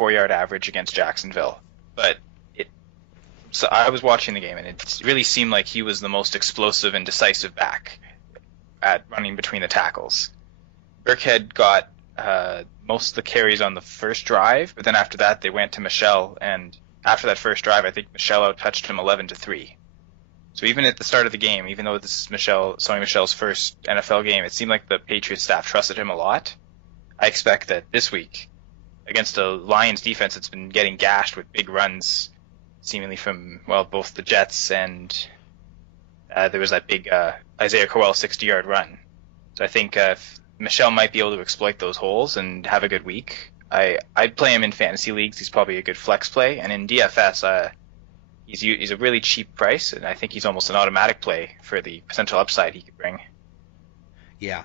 4-yard average against Jacksonville. But so I was watching the game, and it really seemed like he was the most explosive and decisive back at running between the tackles. Burkhead got most of the carries on the first drive, but then after that they went to Michel, and after that first drive, I think Michel outtouched him 11-3. So even at the start of the game, even though this is Sony Michel's first NFL game, it seemed like the Patriots staff trusted him a lot. I expect that this week, against a Lions defense that's been getting gashed with big runs, seemingly from, well, both the Jets and there was that big Isaiah Crowell 60-yard run. So I think Michel might be able to exploit those holes and have a good week. I'd play him in fantasy leagues. He's probably a good flex play. And in DFS, he's a really cheap price, and I think he's almost an automatic play for the potential upside he could bring. Yeah.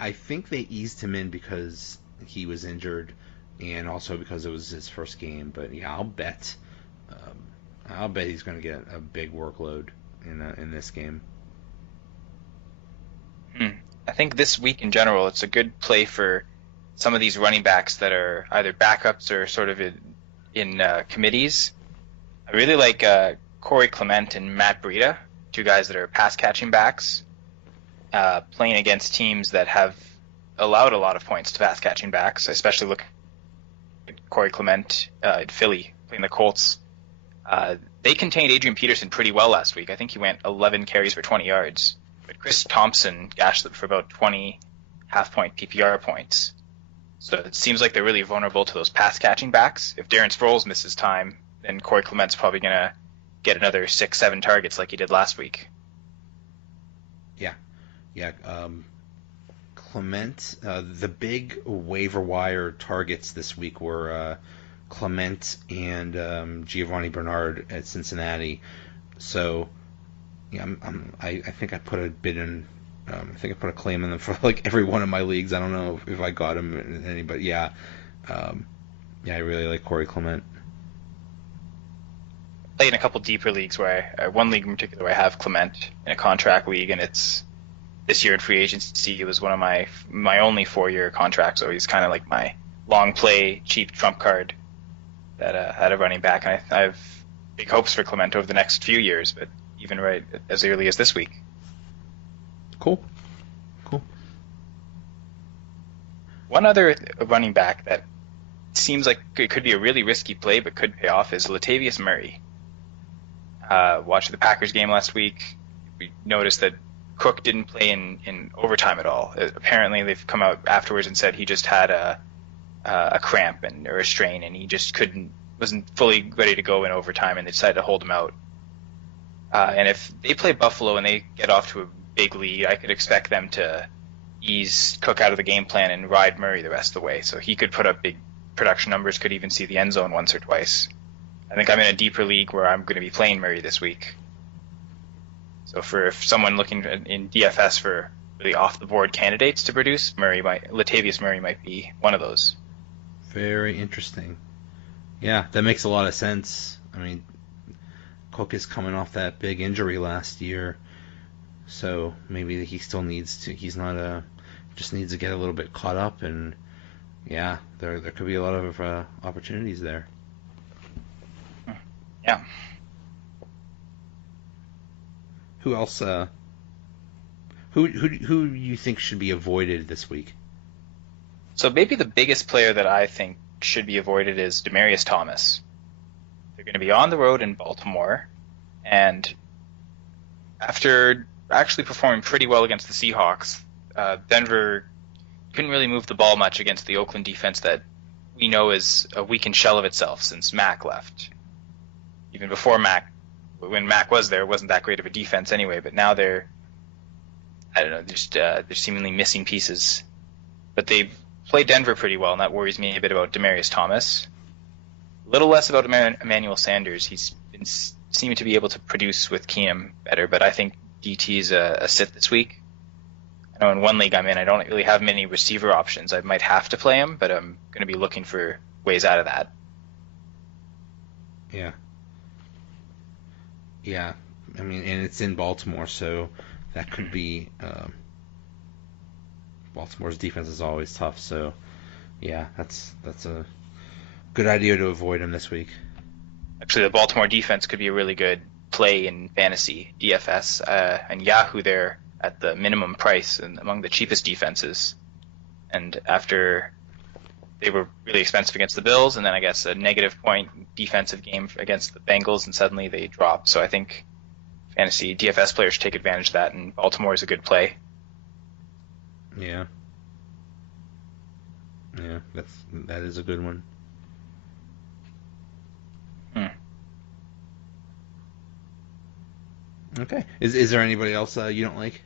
I think they eased him in because he was injured, and also because it was his first game. But yeah, I'll bet he's going to get a big workload in this game. I think this week in general, it's a good play for some of these running backs that are either backups or sort of in committees. I really like Corey Clement and Matt Breida, two guys that are pass-catching backs, playing against teams that have allowed a lot of points to pass-catching backs, especially look at Corey Clement at Philly, playing the Colts. They contained Adrian Peterson pretty well last week. I think he went 11 carries for 20 yards. But Chris Thompson gashed them for about 20 half-point PPR points. So it seems like they're really vulnerable to those pass-catching backs. If Darren Sproles misses time, then Corey Clement's probably going to get another 6-7 targets like he did last week. Yeah. Clement, the big waiver wire targets this week were Clement and Giovanni Bernard at Cincinnati. So, yeah, I think I put a bid in. I think I put a claim in them for like every one of my leagues. I don't know if I got him in any, but yeah, I really like Corey Clement. Played in a couple deeper leagues where one league in particular where I have Clement in a contract league, and it's this year in free agency. It was one of my only 4-year contracts, so he's kind of like my long play cheap trump card that had a running back, and I have big hopes for Clement over the next few years, but even right as early as this week. Cool. One other running back that seems like it could be a really risky play but could pay off is Latavius Murray. Watching the Packers game last week, we noticed that Cook didn't play in overtime at all. Apparently they've come out afterwards and said he just had a cramp or a strain, and he just wasn't fully ready to go in overtime, and they decided to hold him out. And if they play Buffalo and they get off to a big lead, I could expect them to ease Cook out of the game plan and ride Murray the rest of the way. So he could put up big production numbers, could even see the end zone once or twice. I think I'm in a deeper league where I'm going to be playing Murray this week. So for someone looking in DFS for really off-the-board candidates to produce, Latavius Murray might be one of those. Very interesting. Yeah, that makes a lot of sense. I mean, Cook is coming off that big injury last year, so maybe he still needs to. He's not just needs to get a little bit caught up, and yeah, there could be a lot of opportunities there. Yeah. Who else? Who you think should be avoided this week? So maybe the biggest player that I think should be avoided is Demaryius Thomas. They're going to be on the road in Baltimore, and after actually performing pretty well against the Seahawks, Denver couldn't really move the ball much against the Oakland defense that we know is a weakened shell of itself since Mac left. Even before Mac, when Mac was there, it wasn't that great of a defense anyway, but now they're seemingly missing pieces. But they played Denver pretty well, and that worries me a bit about Demaryius Thomas. A little less about Emmanuel Sanders. He's been seeming to be able to produce with Keenum better, but I think DT is a sit this week. I know in one league I'm in, I don't really have many receiver options. I might have to play him, but I'm going to be looking for ways out of that. Yeah. I mean, and it's in Baltimore, so that could be. Baltimore's defense is always tough, so yeah, that's Good idea to avoid him this week. Actually, the Baltimore defense could be a really good play in fantasy DFS, and Yahoo there at the minimum price and among the cheapest defenses. And after they were really expensive against the Bills, and then I guess a negative point defensive game against the Bengals, and suddenly they dropped. So I think fantasy DFS players take advantage of that, and Baltimore is a good play. Yeah. Yeah, that is a good one. Okay. Is there anybody else you don't like?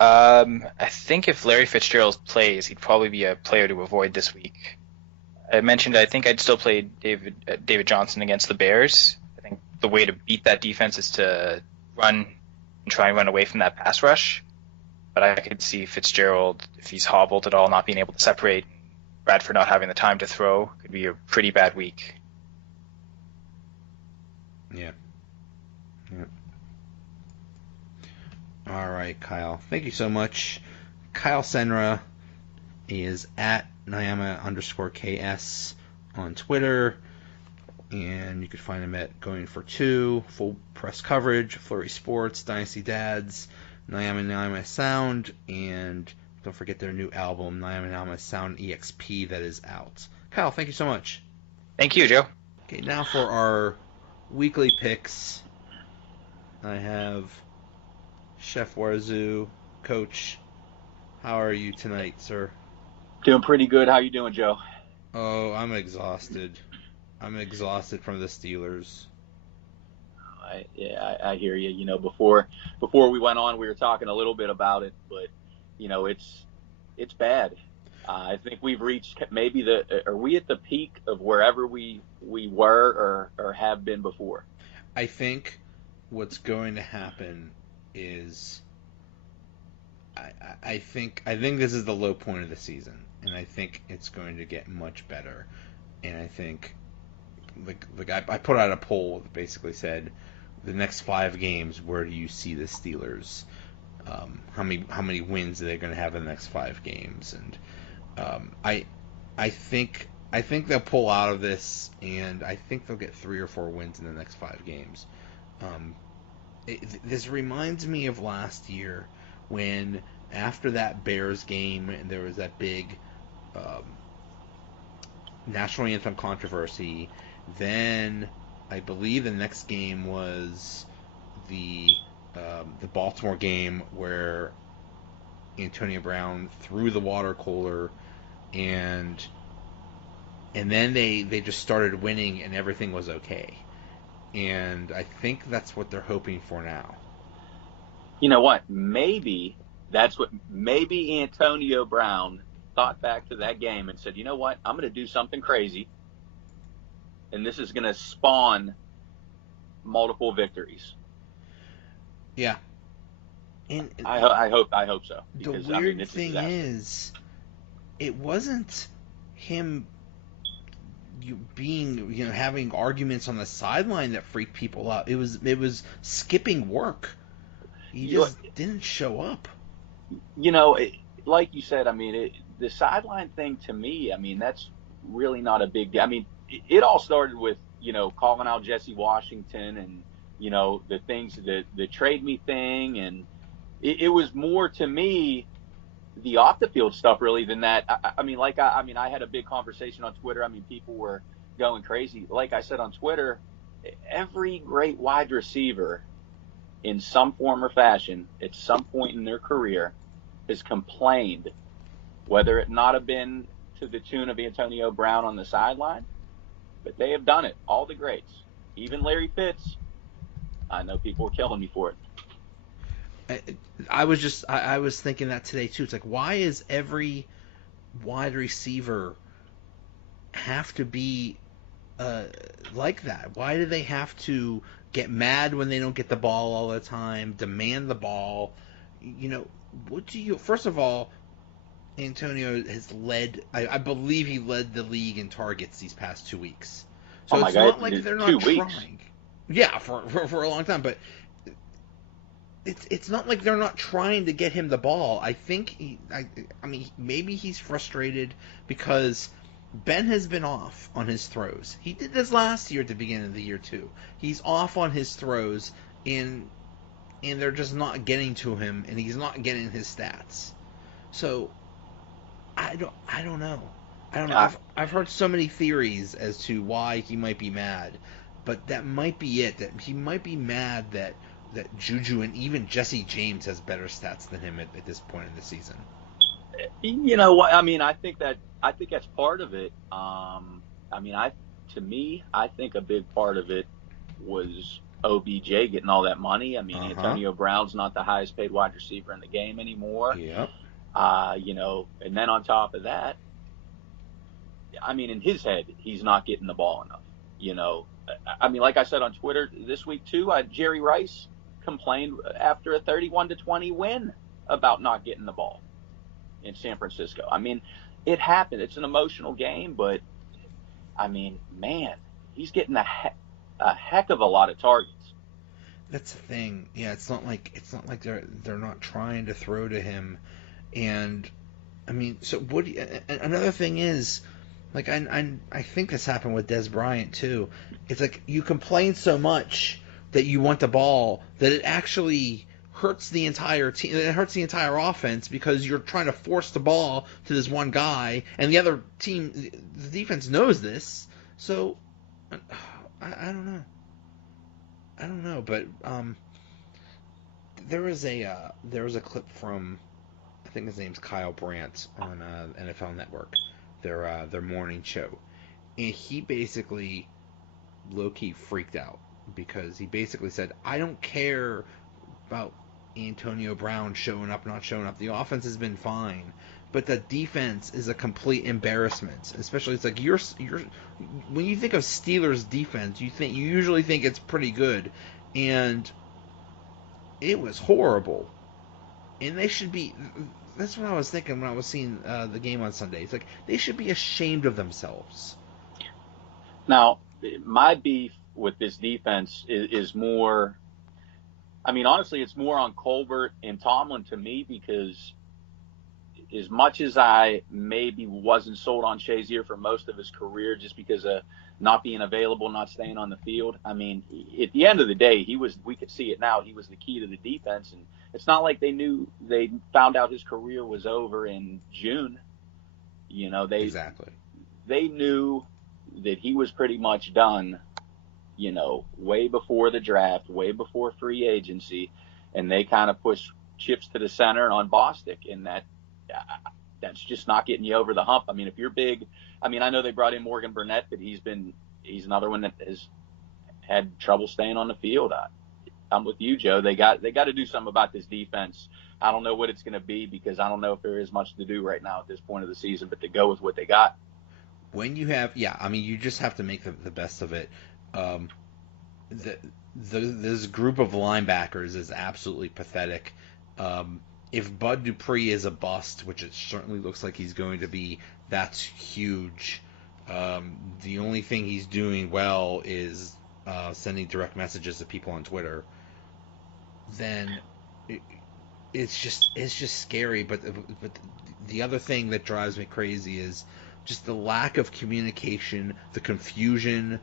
I think if Larry Fitzgerald plays, he'd probably be a player to avoid this week. I mentioned I think I'd still play David Johnson against the Bears. I think the way to beat that defense is to run and try and run away from that pass rush. But I could see Fitzgerald, if he's hobbled at all, not being able to separate. Bradford not having the time to throw could be a pretty bad week. Yeah. All right, Kyle. Thank you so much. Kyle Senra is at Nyama_KS on Twitter. And you can find him at Going for Two, full press coverage, Flurry Sports, Dynasty Dads, Nyama Sound, and don't forget their new album, Nyama Sound EXP, that is out. Kyle, thank you so much. Thank you, Joe. Okay, now for our weekly picks. I have Chef Warzu. Coach, how are you tonight, sir? Doing pretty good. How you doing, Joe? Oh, I'm exhausted. I'm exhausted from the Steelers. I hear you. You know, before we went on, we were talking a little bit about it, but you know, it's bad. I think we've reached maybe are we at the peak of wherever we were or have been before? I think what's going to happen is I think this is the low point of the season, and I think it's going to get much better. And I think I put out a poll that basically said the next 5 games, where do you see the Steelers? How many wins are they going to have in the next 5 games? And I think they'll pull out of this, and I think they'll get 3 or 4 wins in the next 5 games. This reminds me of last year when after that Bears game and there was that big national anthem controversy. Then I believe the next game was the Baltimore game where Antonio Brown threw the water cooler, and then they just started winning and everything was okay. And I think that's what they're hoping for now. You know what? Maybe Antonio Brown thought back to that game and said, you know what? I'm going to do something crazy, and this is going to spawn multiple victories. Yeah. And I hope so. Because, the weird thing is, it wasn't him having arguments on the sideline that freaked people out. It was skipping work. He just didn't show up. You know, like you said, I mean, the sideline thing to me, I mean, that's really not a big deal. I mean, it all started with, calling out Jesse Washington and, the things, the trade me thing. And it was more to me the off the field stuff really than that. I had a big conversation on Twitter. I mean, people were going crazy. Like I said on Twitter, every great wide receiver in some form or fashion at some point in their career has complained, whether it not have been to the tune of Antonio Brown on the sideline, but they have done it. All the greats, even Larry Fitz. I know people are killing me for it. I was thinking that today too. It's like, why is every wide receiver have to be like that? Why do they have to get mad when they don't get the ball all the time, demand the ball? First of all, Antonio has led, I believe he led the league in targets these past 2 weeks. So it's not like they're not trying. Yeah, for a long time, but it's not like they're not trying to get him the ball. I think maybe he's frustrated because Ben has been off on his throws. He did this last year at the beginning of the year too. He's off on his throws, and they're just not getting to him, and he's not getting his stats. So I don't know. I don't know. I've heard so many theories as to why he might be mad, but that might be it. That he might be mad that Juju and even Jesse James has better stats than him at this point in the season. You know what? I mean, I think that's part of it. I mean, to me, I think a big part of it was OBJ getting all that money. I mean, Antonio Brown's not the highest paid wide receiver in the game anymore. Yep. You know, and then on top of that, I mean, in his head, he's not getting the ball enough. You know, I mean, like I said on Twitter this week too, Jerry Rice complained after a 31-20 win about not getting the ball in San Francisco. I mean, it happened. It's an emotional game, but I mean, man, he's getting a heck of a lot of targets. That's the thing. Yeah, it's not like they're not trying to throw to him, and I mean, so what? Another thing is, like, I think this happened with Des Bryant too. It's like you complain so much that you want the ball that it actually hurts the entire team. It hurts the entire offense because you're trying to force the ball to this one guy, and the other team, the defense knows this. So I don't know. I don't know, but there was a clip from, I think his name's Kyle Brandt on NFL Network, their morning show, and he basically low-key freaked out because he basically said, I don't care about Antonio Brown showing up, not showing up. The offense has been fine, but the defense is a complete embarrassment. Especially, it's like you're when you think of Steelers defense, you usually think it's pretty good, and it was horrible. And they should be. That's what I was thinking when I was seeing the game on Sunday. It's like they should be ashamed of themselves. Now, my beef with this defense is more. I mean, honestly, it's more on Colbert and Tomlin to me, because as much as I maybe wasn't sold on Shazier for most of his career just because of not being available, not staying on the field, I mean, at the end of the day, we could see it now, he was the key to the defense. And it's not like they found out his career was over in June. You know, Exactly. They knew that he was pretty much done, you know, way before the draft, way before free agency, and they kind of pushed chips to the center on Bostic, and that's just not getting you over the hump. I mean, if you're big, I mean, I know they brought in Morgan Burnett, but he's another one that has had trouble staying on the field. I'm with you, Joe. They got to do something about this defense. I don't know what it's going to be, because I don't know if there is much to do right now at this point of the season, but to go with what they got. When you have, I mean, you just have to make the best of it. This group of linebackers is absolutely pathetic. If Bud Dupree is a bust, which it certainly looks like he's going to be, that's huge. The only thing he's doing well is sending direct messages to people on Twitter. Then it's just scary. But the other thing that drives me crazy is just the lack of communication, the confusion,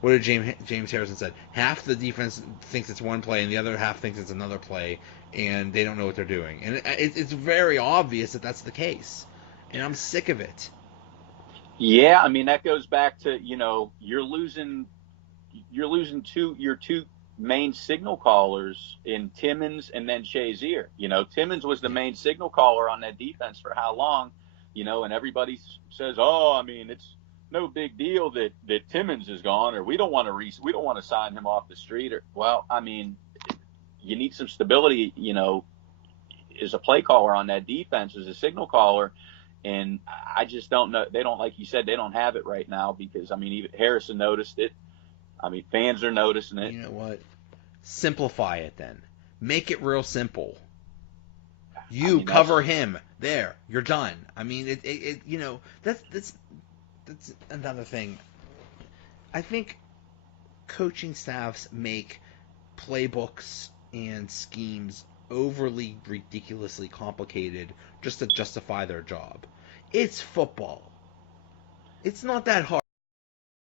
what did James Harrison said? Half the defense thinks it's one play and the other half thinks it's another play, and they don't know what they're doing. And it's very obvious that that's the case, and I'm sick of it. Yeah, I mean, that goes back to, you know, you're losing your two main signal callers in Timmons and then Shazier. You know, Timmons was the main signal caller on that defense for how long? You know, and everybody says, "Oh, I mean, it's no big deal that Timmons is gone, or we don't want to sign him off the street." Or, well, I mean, you need some stability, you know, as a play caller on that defense, as a signal caller, and I just don't know. They don't, like you said, they don't have it right now, because I mean, even Harrison noticed it. I mean, fans are noticing it. You know what? Simplify it then. Make it real simple. You cover him. There, you're done. I mean, it you know, that's another thing. I think coaching staffs make playbooks and schemes overly ridiculously complicated just to justify their job. It's football. It's not that hard.